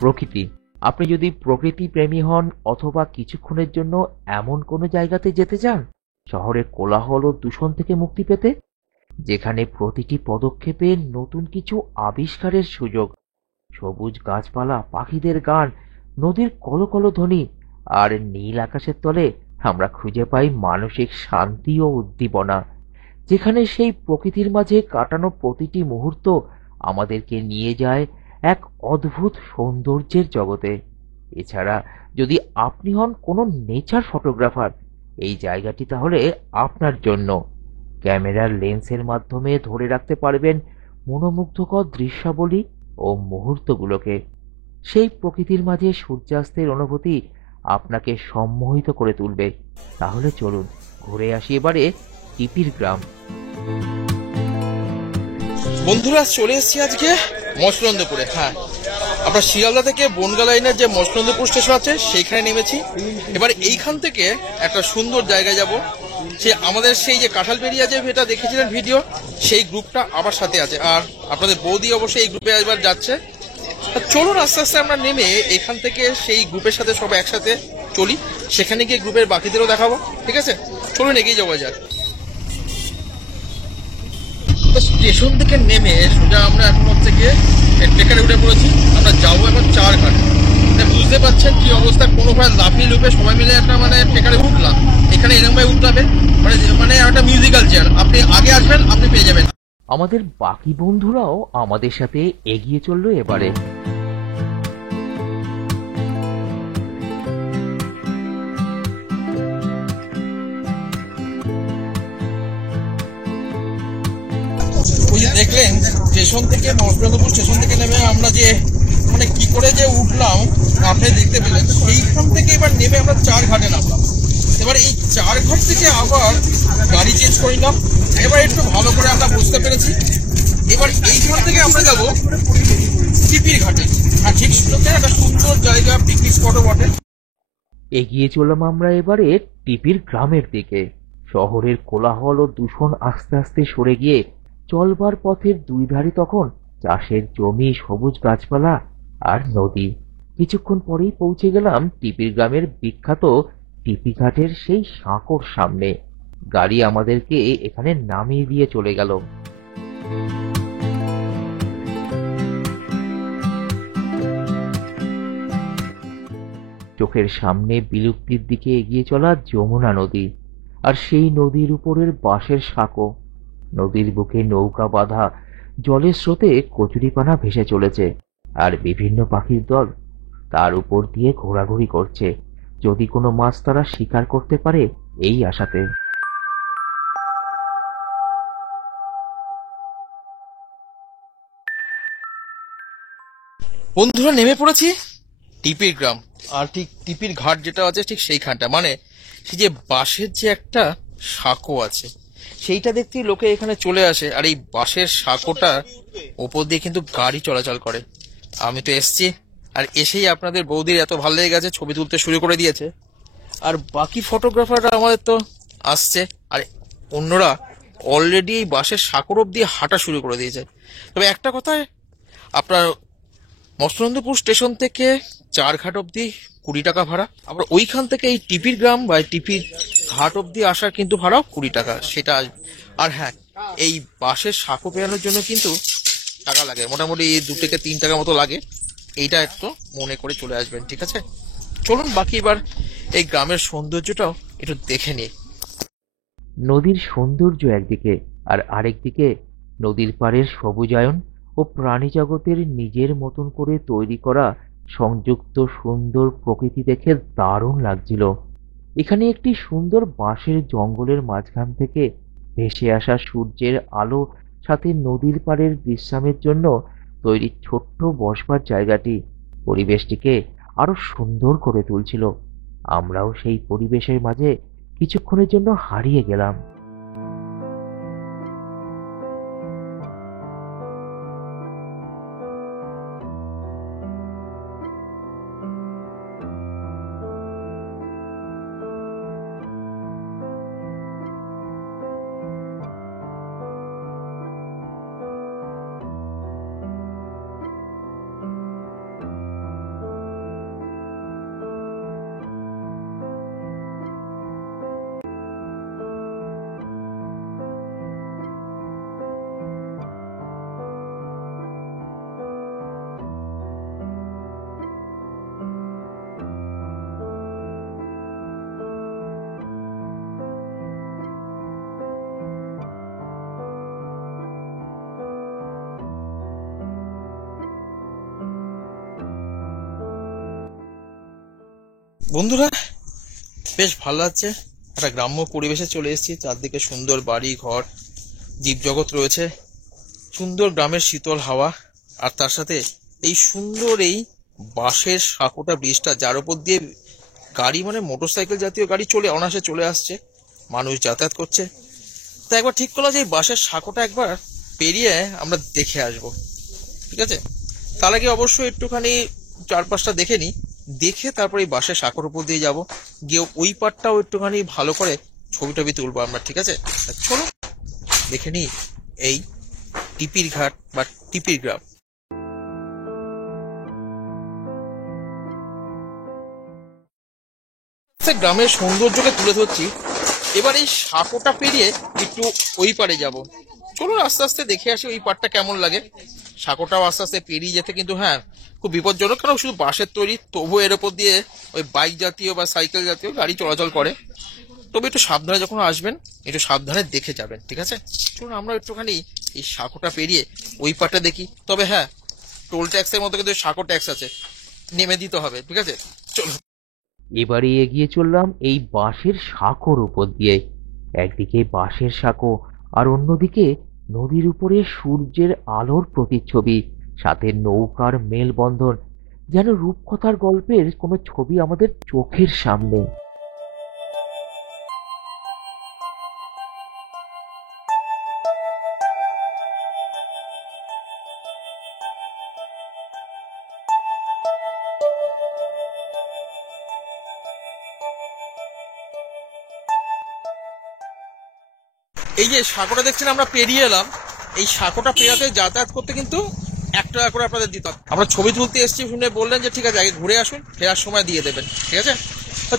প্রকৃতি। আপনি যদি প্রকৃতি প্রেমী হন অথবা কিছুক্ষণের জন্য এমন কোনো জায়গাতে যেতে চান শহরের কোলাহল ও দূষণ থেকে মুক্তি পেতে, যেখানে প্রতিটি পদক্ষেপে নতুন কিছু আবিষ্কারের সুযোগ, সবুজ গাছপালা, পাখিদের গান, নদীর কলকল ধ্বনি আর নীল আকাশের তলে আমরা খুঁজে পাই মানসিক শান্তি ও উদ্দীপনা, যেখানে সেই প্রকৃতির মাঝে কাটানো প্রতিটি মুহূর্ত আমাদেরকে নিয়ে যায় এক অদ্ভুত সৌন্দর্যের জগতে। এছাড়া যদি আপনি হন কোনো নেচার ফটোগ্রাফার, এই জায়গাটি তাহলে আপনার জন্য। ক্যামেরার লেন্সের মাধ্যমে ধরে রাখতে পারবেন মনোমুগ্ধকর দৃশ্যাবলী ও মুহূর্তগুলোকে। সেই প্রকৃতির মাঝে সূর্যাস্তের অনুভূতি আপনাকে সম্মোহিত করে তুলবে। তাহলে চলুন ঘুরে আসি এবারে টিপির গ্রাম। বন্ধুরা, চলে এসেছি আজকে মসলন্দপুরে। হ্যাঁ, আমরা শিয়ালদা থেকে বনগা লাইনের যে মসলন্দপুর স্টেশন আছে সেইখানে নেমেছি। এবার এইখান থেকে একটা সুন্দর জায়গায় যাব। সে আমাদের সেই যে কাঁঠালবেড়ি আছে, যেটা দেখেছিলেন ভিডিও, সেই গ্রুপটা আবার সাথে আছে। আর আপনাদের বৌদি অবশ্যই এই গ্রুপে একবার যাচ্ছে। চলুন আস্তে আস্তে আমরা নেমে এখান থেকে সেই গ্রুপের সাথে সব একসাথে চলি, সেখানে গিয়ে গ্রুপের বাকিদেরও দেখাবো। ঠিক আছে, চলুন এগিয়ে যাওয়া যাক। স্টেশন থেকে নেমে সোজা আমরা এখন হচ্ছে গিয়ে ট্রেকারে উঠে পড়েছি। আমরা যাবো এখন চারঘাট। বুঝতে পারছেন কি অবস্থা, কোনো ভাই লাফিয়ে লুপে সবাই মিলে একটা ট্রেকারে উঠলাম। এখানে এরকম ভাবে উঠতে হবে, মানে একটা মিউজিক্যাল চেয়ার। আপনি আগে আসবেন, আপনি পেয়ে যাবেন। আমাদের বাকি বন্ধুরাও আমাদের সাথে এগিয়ে চললো এবারে। ওই যে দেখলেন স্টেশন থেকে, মসলন্দপুর স্টেশন থেকে নেমে আমরা যে কি করে যে উঠলাম আপনি দেখতে পেলেন। সেইখান থেকে এবার নেমে আমরা চারঘাটে নামলাম। এবার এই চারঘাট থেকে আবার গাড়ি চেঞ্জ করলাম। এবার একটু ভালো করে আমরা বুঝতে পেরেছি। এবার এইখান থেকে আমরা যাবো টিপির ঘাটে। আর ঠিক একটা সুন্দর জায়গা, পিকনিক স্পটও বটে। এগিয়ে চললাম আমরা এবারে টিপির গ্রামের দিকে। শহরের কোলাহল ও দূষণ আস্তে আস্তে সরে গিয়ে চলবার পথের দুই ধারে তখন চাষের জমি, সবুজ গাছপালা আর নদী। কিছুক্ষণ পরেই পৌঁছে গেলাম টিপির গ্রামের বিখ্যাত টিপি ঘাটের সেই সাঁকোর সামনে। গাড়ি আমাদেরকে এখানে নামিয়ে দিয়ে চলে গেল। চোখের সামনে বিলুপ্তির দিকে এগিয়ে চলা যমুনা নদী, আর সেই নদীর উপরের বাঁশের সাঁকো। নদীর বুকে নৌকা বাঁধা, জলের স্রোতে কচুরিপানা ভেসে চলেছে, আর বিভিন্ন পাখির দল তার উপর দিয়ে ঘোরাঘুরি করছে, যদি কোনো মাছ তারা শিকার করতে পারে এই আশাতে। বন্ধুরা, নেমে পড়েছি টিপির গ্রাম। আর ঠিক টিপির ঘাট যেটা আছে ঠিক সেইখানটা, সেই যে বাঁশের যে একটা সাঁকো আছে, সেইটা দেখতেই লোকে এখানে চলে আসে। আর এই বাঁশের সাঁকোটার ওপর দিয়ে কিন্তু গাড়ি চলাচল করে। আমি তো এসছি, আর এসেই আপনাদের বৌদির এত ভালো লেগে গেছে, ছবি তুলতে শুরু করে দিয়েছে। আর বাকি ফটোগ্রাফাররা আমাদের তো আসছে, আর অন্যরা অলরেডি এই বাঁশের সাঁকোর অব্দি হাঁটা শুরু করে দিয়েছে। তবে একটা কথায়, আপনার মসলন্দপুর স্টেশন থেকে চারঘাট অব্দি 20 টাকা ভাড়া। আবার ওইখান থেকে এই টিপির গ্রাম বা টিপির ঘাট অব্দি আসার কিন্তু ভাড়াও 20 টাকা, সেটা আসবে। আর হ্যাঁ, এই বাসের সাঁকো পেরানোর জন্য কিন্তু টাকা লাগে, মোটামুটি 2 থেকে 3 টাকা মতো লাগে। এইটা একটু মনে করে চলে আসবেন, ঠিক আছে? চলুন বাকি এবার এই গ্রামের সৌন্দর্যটাও একটু দেখে নিই। নদীর সৌন্দর্য একদিকে, আর আরেকদিকে নদীর পাড়ের সবুজায়ন ও প্রাণী জগতের নিজের মতন করে তৈরি করা সংযুক্ত সুন্দর প্রকৃতি দেখে দারুণ লাগছিল। এখানে একটি সুন্দর বাঁশের জঙ্গলের মাঝখান থেকে ভেসে আসা সূর্যের আলো, সাথে নদীর পাড়ের বিশ্রামের জন্য তৈরি ছোট্ট বসবার জায়গাটি পরিবেশটিকে আরো সুন্দর করে তুলছিল। আমরাও সেই পরিবেশের মাঝে কিছুক্ষণের জন্য হারিয়ে গেলাম। বন্ধুরা বেশ ভালো লাগছে, একটা গ্রাম্য পরিবেশে চলে এসেছি। চারদিকে সুন্দর বাড়ি ঘর, জীবজগৎ রয়েছে, সুন্দর গ্রামের শীতল হাওয়া, আর তার সাথে এই সুন্দর এই বাঁশের সাঁকোটা ব্রিজটা, যার উপর দিয়ে গাড়ি মানে মোটরসাইকেল জাতীয় গাড়ি অনায়াসে চলে আসছে, মানুষ যাতায়াত করছে। তো একবার ঠিক করলাম যে এই বাঁশের সাঁকোটা একবার পেরিয়ে আমরা দেখে আসব, ঠিক আছে? তার আগে অবশ্যই একটুখানি চারপাশটা দেখে নিই, দেখে তারপরে এই বাঁশের সাঁকোর উপর দিয়ে যাব, গিয়ে ওই পাটটাও একটুখানি ভালো করে ছবি টবি তুলবো আমরা, ঠিক আছে? চলো দেখে নিই এই টিপির ঘাট বা টিপির গ্রাম। গ্রামের সৌন্দর্যকে তুলে ধরছি। এবার এই সাঁকোটা পেরিয়ে একটু ওই পারে যাব। চলুন আস্তে আস্তে দেখে আসি ওই পাড়টা কেমন লাগে। সাঁকোটাও আস্তে আস্তে পেরিয়ে যেতে কিন্তু হ্যাঁ খুব বিপজ্জনক, কারণ শুধু বাঁশের তৈরি, তবু এর ওপর দিয়ে ওই বাইক জাতীয় বা সাইকেল জাতীয় গাড়ি চলাচল করে। তবে একটু সাবধানে যখন আসবেন একটু সাবধানে দেখে যাবেন, ঠিক আছে? চলুন আমরা একটুখানি এই সাঁকোটা পেরিয়ে ওই পাড়টা দেখি। তবে হ্যাঁ, টোল ট্যাক্সের মতো কিন্তু সাঁকো ট্যাক্স আছে, নেমে দিতে হবে, ঠিক আছে? চলুন এবারে এগিয়ে চললাম এই বাঁশের সাঁকোর উপর দিয়ে। একদিকে বাঁশের সাঁকো, আর অন্যদিকে নদীর উপরে সূর্যের আলোর প্রতিচ্ছবি, সাথে নৌকার মেলবন্ধন, যেন রূপকথার গল্পের কোনো ছবি আমাদের চোখের সামনে। এই যে সাঁকোটা দেখছেন আমরা পেরিয়ে এলাম, এই সাঁকোটা পেরাতে যাতায়াত করতে কিন্তু 1 টাকা করে আপনাদের দিতে হবে। আমরা ছবি তুলতে এসেছি শুনে বললেন যে ঠিক আছে আগে ঘুরে আসুন, ফেরার সময় দিয়ে দেবেন, ঠিক আছে?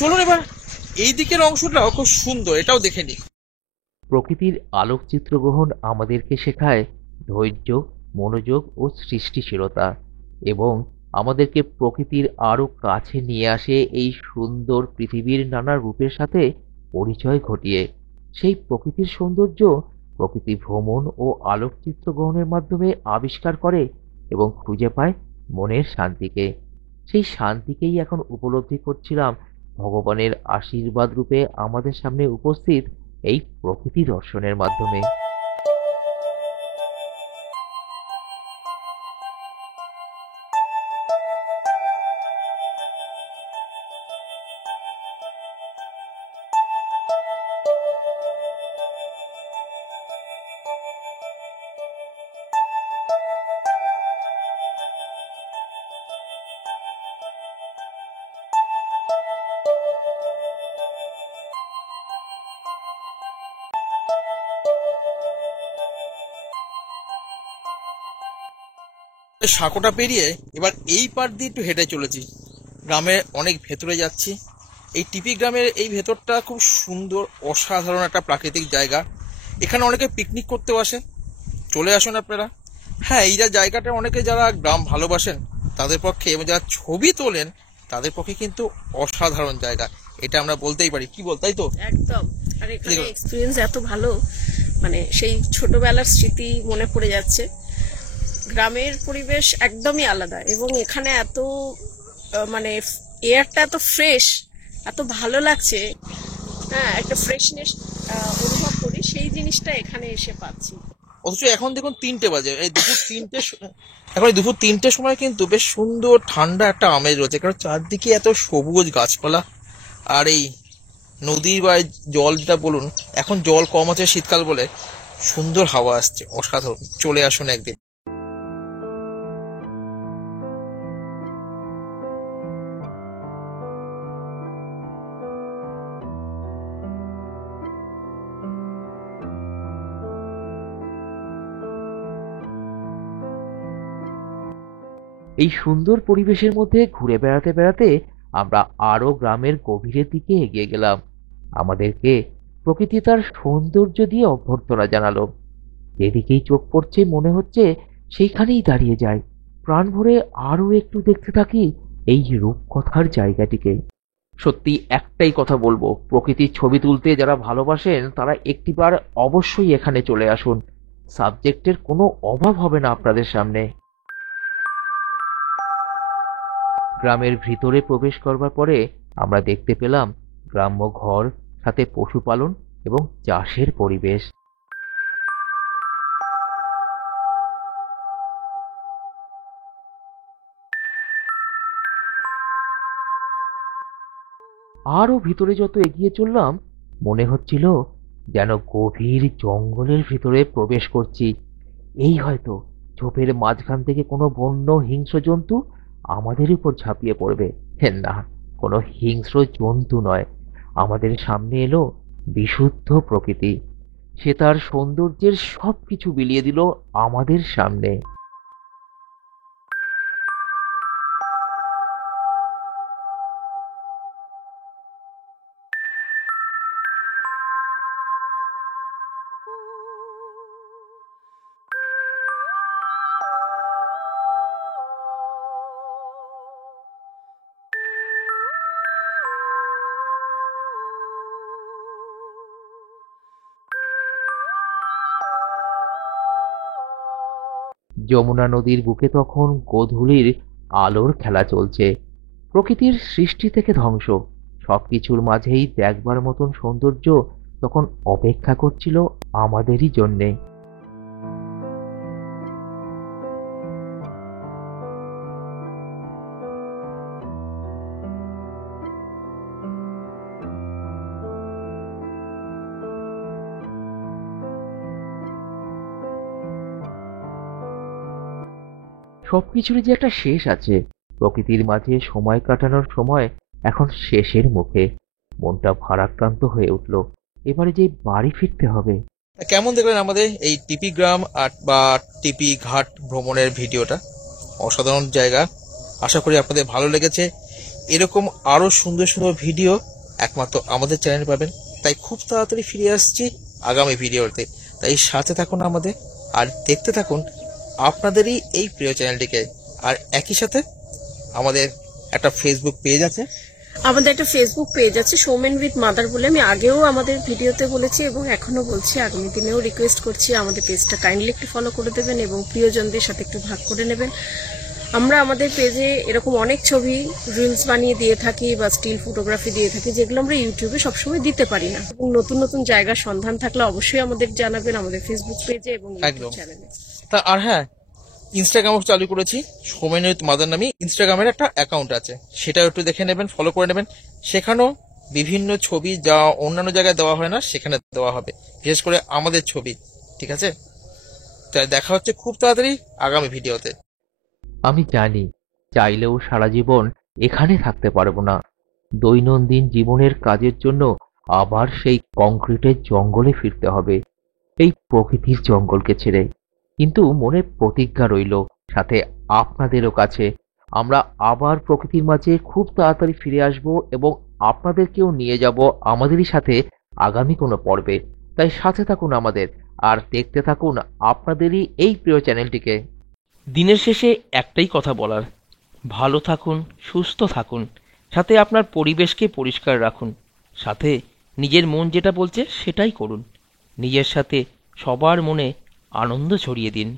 চলুন এবার এই দিকের অংশটাও খুব সুন্দর, এটাও দেখে নিই। প্রকৃতির আলোকচিত্র গ্রহণ আমাদেরকে শেখায় ধৈর্য, মনোযোগ ও সৃষ্টিশীলতা, এবং আমাদেরকে প্রকৃতির আরো কাছে নিয়ে আসে এই সুন্দর পৃথিবীর নানা রূপের সাথে পরিচয় ঘটিয়ে। সেই প্রকৃতির সৌন্দর্য প্রকৃতি ভ্রমণ ও আলোকচিত্র গ্রহণের মাধ্যমে আবিষ্কার করে এবং খুঁজে পায় মনের শান্তিকে। সেই শান্তিকেই এখন উপলব্ধি করছিলাম ভগবানের আশীর্বাদ রূপে আমাদের সামনে উপস্থিত এই প্রকৃতি দর্শনের মাধ্যমে। সাঁকোটা পেরিয়ে এবার এই পার দিয়ে একটু হেঁটে চলেছি, গ্রামের অনেক ভেতরে যাচ্ছি। এই টিপি গ্রামের এই ভেতরটা খুব সুন্দর, অসাধারণ একটা প্রাকৃতিক জায়গা। এখানে অনেকে পিকনিক করতেও আসে, চলে আসুন আপনারা। হ্যাঁ, এই জায়গাটা অনেকে যারা গ্রাম ভালোবাসেন তাদের পক্ষে, এবং যারা ছবি তোলেন তাদের পক্ষে কিন্তু অসাধারণ জায়গা, এটা আমরা বলতেই পারি। কি বল, তাই তো? একদম। আর এখানে এক্সপিরিয়েন্স এত ভালো, মানে সেই ছোটবেলার স্মৃতি মনে পড়ে যাচ্ছে। গ্রামের পরিবেশ একদমই আলাদা, এবং এখানে এত মানে এয়ারটা এত ফ্রেশ, এত ভালো লাগছে। হ্যাঁ, একটা ফ্রেশনেস অনুভব করি, সেই জিনিসটা এখানে এসে পাচ্ছি। অথচ এখন দেখুন 3টে বাজে, এই এখন এই দুপুর 3টের সময় কিন্তু বেশ সুন্দর ঠান্ডা একটা আমেজ রয়েছে, কারণ চারদিকে এত সবুজ গাছপালা, আর এই নদীর বা জলটা বলুন, এখন জল কম আছে শীতকাল বলে, সুন্দর হাওয়া আসছে, অসাধারণ। চলে আসুন একদিন। এই সুন্দর পরিবেশের মধ্যে ঘুরে বেড়াতে বেড়াতে আমরা আরো গ্রামের গভীরের দিকে এগিয়ে গেলাম। আমাদেরকে প্রকৃতি তার সৌন্দর্য দিয়ে অভ্যর্থনা জানালো। যেদিকেই চোখ পড়ছে মনে হচ্ছে সেইখানেই দাঁড়িয়ে যায়, প্রাণ ভরে আরো একটু দেখতে থাকি এই রূপকথার জায়গাটিকে। সত্যি একটাই কথা বলবো, প্রকৃতির ছবি তুলতে যারা ভালোবাসেন তারা একটিবার অবশ্যই এখানে চলে আসুন। সাবজেক্টের কোনো অভাব হবে না আপনাদের সামনে। গ্রামের ভিতরে প্রবেশ করবার পরে আমরা দেখতে পেলাম গ্রাম্য ঘর, সাথে পশুপালন এবং চাষের পরিবেশ। আরো ভিতরে যত এগিয়ে চললাম, মনে হচ্ছিল যেন গভীর জঙ্গলের ভিতরে প্রবেশ করছি। এই হয়তো ঝোপের মাঝখান থেকে কোনো বন্য হিংস্র জন্তু আমাদের উপর ঝাঁপিয়ে পড়বে। না, কোনো হিংস্র জন্তু নয়, আমাদের সামনে এলো বিশুদ্ধ প্রকৃতি। সে তার সৌন্দর্যের সবকিছু বিলিয়ে দিল আমাদের সামনে। যমুনা নদীর বুকে তখন গোধূলির আলোর খেলা চলছে। প্রকৃতির সৃষ্টি থেকে ধ্বংস, সবকিছুর মাঝেই দেখবার মতন সৌন্দর্য তখন অপেক্ষা করছিল আমাদেরই জন্যে। সবকিছুরই যে একটা শেষ আছে। প্রকৃতির মাঝে সময় কাটানোর সময় এখন শেষের মুখে। মনটা ভারাক্রান্ত হয়ে উঠল। এবারে যে বাড়ি ফিরতে হবে। কেমন দেখলেন আমাদের এই টিপি গ্রাম বা টিপি ঘাট ভ্রমণের ভিডিওটা? অসাধারণ জায়গা, আশা করি আপনাদের ভালো লেগেছে। এরকম আরো সুন্দর সুন্দর ভিডিও একমাত্র আমাদের চ্যানেলে পাবেন। তাই খুব তাড়াতাড়ি ফিরে আসছি আগামী ভিডিওতে। তাই সাথে থাকুন আমাদের, আর দেখতে থাকুন আপনাদেরই এই প্রিয় চ্যানেলটিকে। আর একই সাথে আমাদের একটা ফেসবুক পেজ আছে, সৌমেন উইথ মাদার বলে। আমি আগেও আমাদের ভিডিওতে বলেছি এবং এখনো বলছি, আগামী দিনেও রিকোয়েস্ট করছি আমাদের পেজটা কাইন্ডলি একটু ফলো করে দেবেন এবং প্রিয়জনদের সাথে একটু ভাগ করে নেবেন। আমরা আমাদের পেজে এরকম অনেক ছবি রিলস বানিয়ে দিয়ে থাকি বা স্টিল ফটোগ্রাফি দিয়ে থাকি, যেগুলো আমরা ইউটিউবে সবসময় দিতে পারি না। এবং নতুন নতুন জায়গার সন্ধান থাকলে অবশ্যই আমাদের জানাবেন আমাদের ফেসবুক পেজে এবং ইউটিউব চ্যানেলে। আর হ্যাঁ, ইনস্টাগ্রামও চালু করেছি। সৌমেন উইথ মাদার নামে ইনস্টাগ্রামের একটা অ্যাকাউন্ট আছে, সেটাও একটু দেখে নেবেন, ফলো করে নেবেন। সেখানেও বিভিন্ন ছবি যা অন্যান্য জায়গায় দেওয়া হয় না সেখানে দেওয়া হবে, বিশেষ করে আমাদের ছবি। ঠিক আছে, তাই দেখা হচ্ছে খুব তাড়াতাড়ি আগামী ভিডিওতে। আমি জানি চাইলেও সারা জীবন এখানে থাকতে পারবো না। দৈনন্দিন জীবনের কাজের জন্য আবার সেই কংক্রিটের জঙ্গলে ফিরতে হবে, এই প্রকৃতির জঙ্গলকে ছেড়ে। কিন্তু মনে প্রতিজ্ঞা রইল সাথে আপনাদেরও কাছে, আমরা আবার প্রকৃতির মাঝে খুব তাড়াতাড়ি ফিরে আসব এবং আপনাদেরকেও নিয়ে যাব আমাদেরই সাথে আগামী কোনো পর্বে। তাই সাথে থাকুন আমাদের, আর দেখতে থাকুন আপনাদেরই এই প্রিয় চ্যানেলটিকে। দিনের শেষে একটাই কথা বলার, ভালো থাকুন, সুস্থ থাকুন, সাথে আপনার পরিবেশকে পরিষ্কার রাখুন, সাথে নিজের মন যেটা বলছে সেটাই করুন, নিজের সাথে সবার মনে আনন্দ ছড়িয়ে দিন।